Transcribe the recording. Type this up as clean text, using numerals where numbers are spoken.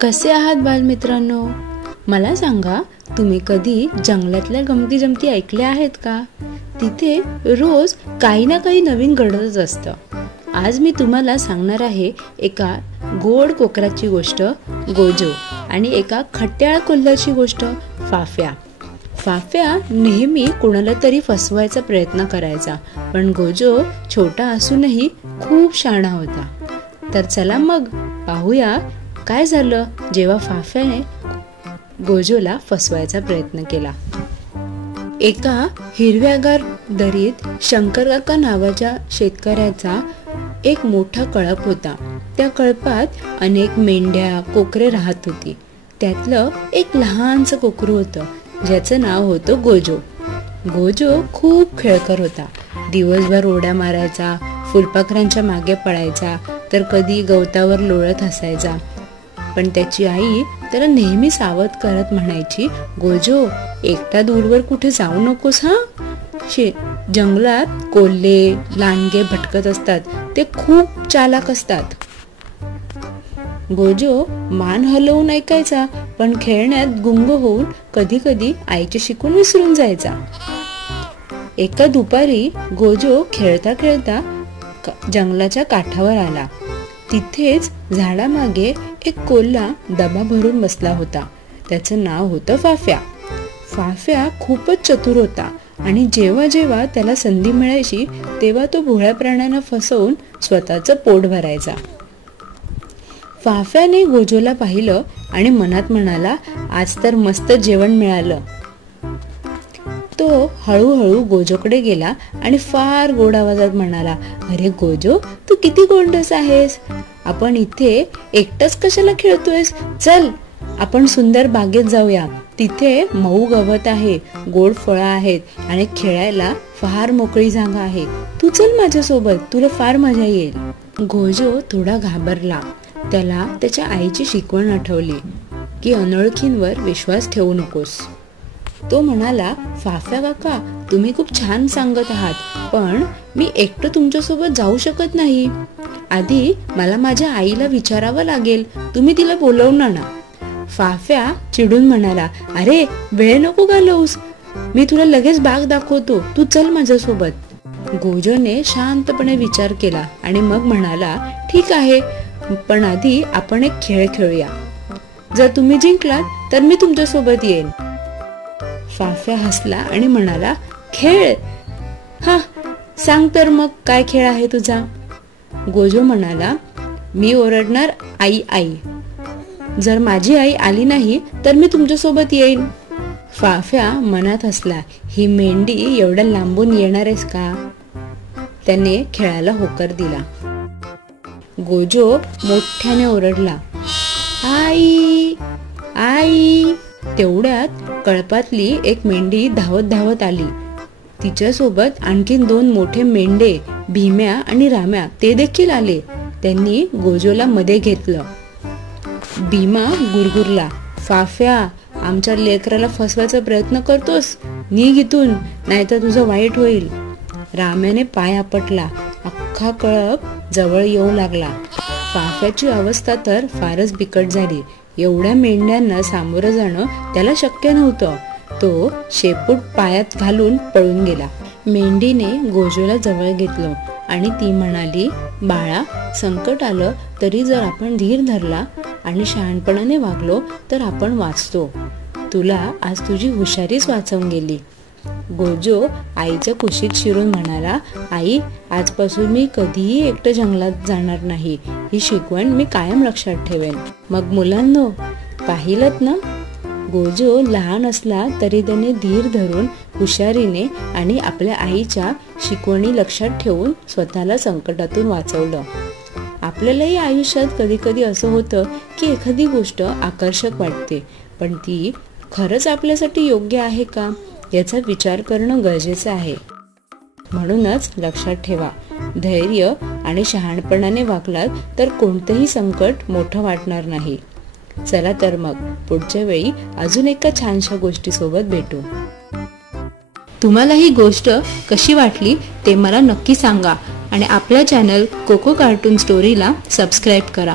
कसे आहात बालमित्रांनो? मला सांगा, तुम्ही कधी जंगलातल्या गमती जमती ऐकल्या आहेत का? तिथे रोज काही ना काही नवीन घडतच असतं. आज मी तुम्हाला सांगणार आहे एका गोड कोकराची गोष्ट गोजो आणि एका खट्याळ कोल्ह्याची गोष्ट फाफ्या. फाफ्या नेहमी कोणाला तरी फसवायचा प्रयत्न करायचा, पण गोजो छोटा असूनही खूप शहाणा होता. तर चला मग पाहूया काय झालं जेव्हा फाफ्याने गोजोला फसवायचा प्रयत्न केला. एका हिरव्यागार दरीत शंकरकाका नावाच्या शेतकऱ्याचा एक मोठा कळप होता. त्या कळपात अनेक मेंढ्या कोकरे राहत होती. त्यातलं एक लहानसं कोकरू होतं ज्याचं नाव होतं गोजो. गोजो खूप खेळकर होता. दिवसभर उड्या मारायचा, फुलपाखरांच्या मागे पळायचा, तर कधी गवतावर लोळत असायचा. पण त्याची आई त्याला नेहमी सावध करत म्हणायची, गोजो, एकटा दूरवर कुठे जाऊ नकोस हा. जंगलात कोल्हे लांडगे भटकत असतात, ते खूप चालाक असतात. गोजो मान हलवून ऐकायचा, पण खेळण्यात गुंग होऊन कधी कधी आईचे शिकून विसरून जायचा. एका दुपारी गोजो खेळता खेळता जंगलाच्या काठावर आला. तिथेच झाडामागे एक कोल्हा डबा भरून बसला होता. त्याचं नाव होतं फाफ्या. फाफ्या खूपच चतुर होता आणि जेव्हा जेव्हा त्याला संधी मिळायची तेव्हा तो भोळ्या प्राण्यांना फसवून स्वतःचं पोट भरायचा. फाफ्याने गोजोला पाहिलं आणि मनात म्हणाला, आज तर मस्त जेवण मिळालं. तो हळूहळू गोजोकडे गेला आणि फार गोड आवाजात म्हणाला, अरे गोजो, तू किती गोंडस आहेस. आपण इथे एकटाच कशाला खेळतोयस? चल, आपण सुंदर बागेत जाऊया. तिथे मऊ गवत आहे, गोड फळं आहेत आणि खेळायला फार मोकळी जागा आहे. तू चल माझ्यासोबत, तुला फार मजा येईल. गोजो थोडा घाबरला. त्याला त्याच्या आईची शिकवण आठवली की अनोळखींवर विश्वास ठेवू नकोस. तो म्हणाला, फाफ्या काका, तुम्ही खूप छान सांगत आहात, पण मी एकटं तुमच्यासोबत जाऊ शकत नाही. आधी मला माझ्या आईला विचारावं लागेल. तुम्ही तिला बोलवून आणा. फाफ्या चिडून म्हणाला, अरे वेळ नको घालवूस, मी तुला लगेच बाग दाखवतो, तू चल माझ्यासोबत. गोजोने शांतपणे विचार केला आणि मग म्हणाला, ठीक आहे, पण आधी आपण एक खेळ खेळूया. जर तुम्ही जिंकलात तर मी तुमच्यासोबत येईन. फाफ्या हसला आणि म्हणाला, खेळ? हा, सांग तर मग काय खेळ आहे तुझा? गोजो म्हणाला, मी ओरडणार, आई आई. जर माझी आई आली नाही तर मी तुमच्यासोबत येईन. फाफ्या मनात हसला, ही मेंढी एवढ्या लांबून येणार आहेस का? त्याने खेळाला होकार दिला. गोजो मोठ्याने ओरडला, आई आई. तेवढ्यात कळपातली एक मेंढी धावत धावत आली. तिच्यासोबत आणखीन दोन मोठे मेंढे, भीम्या आणि राम्या, ते देखील आले. त्यांनी गोजोला मध्ये घेतलं. भीमा गुरगुरला, फाफ्या, आमच्या लेकराला फसवायचा प्रयत्न करतोस? निघ इथून, नाहीतर तुझं वाईट होईल. राम्याने पाय आपटला. अख्खा कळप जवळ येऊ लागला. फाफ्याची अवस्था तर फारच बिकट झाली. एवढ्या मेंढ्यांना सामोरं जाणं त्याला शक्य नव्हतं. तो शेपूट पायात घालून पळून गेला. मेंढीने गोजोला जवळ घेतलं आणि ती म्हणाली, बाळा, संकट आलं तरी जर आपण धीर धरला आणि शहाणपणाने वागलो तर आपण वाचतो. तुला आज तुझी हुशारीच वाचवून गेली. गोजो आईच्या कुशीत शिरून म्हणाला, आई, आजपासून मी कधीही एकटं जंगलात जाणार नाही. ही शिकवण मी कायम लक्षात ठेवेन. मग मुलांनो, पाहिलंत ना, गोजो लहान असला तरी त्याने धीर धरून हुशारीने आणि आपल्या आईच्या शिकवणी लक्षात ठेवून स्वतःला संकटातून वाचवलं. आपल्यालाही आयुष्यात कधी कधी असं होतं की एखादी गोष्ट आकर्षक वाटते, पण ती खरंच आपल्यासाठी योग्य आहे का, याचा विचार करणं गरजेचं आहे. म्हणूनच लक्षात ठेवा, धैर्य आणि शहाणपणाने वागलात तर कोणतंही संकट मोठं वाटणार नाही. चला तर मग पुढच्या वेळी अजून एका छानशा गोष्टीसोबत भेटू. तुम्हाला ही गोष्ट कशी वाटली ते मला नक्की सांगा आणि आपल्या चॅनल कोको कार्टून स्टोरीला सबस्क्राईब करा.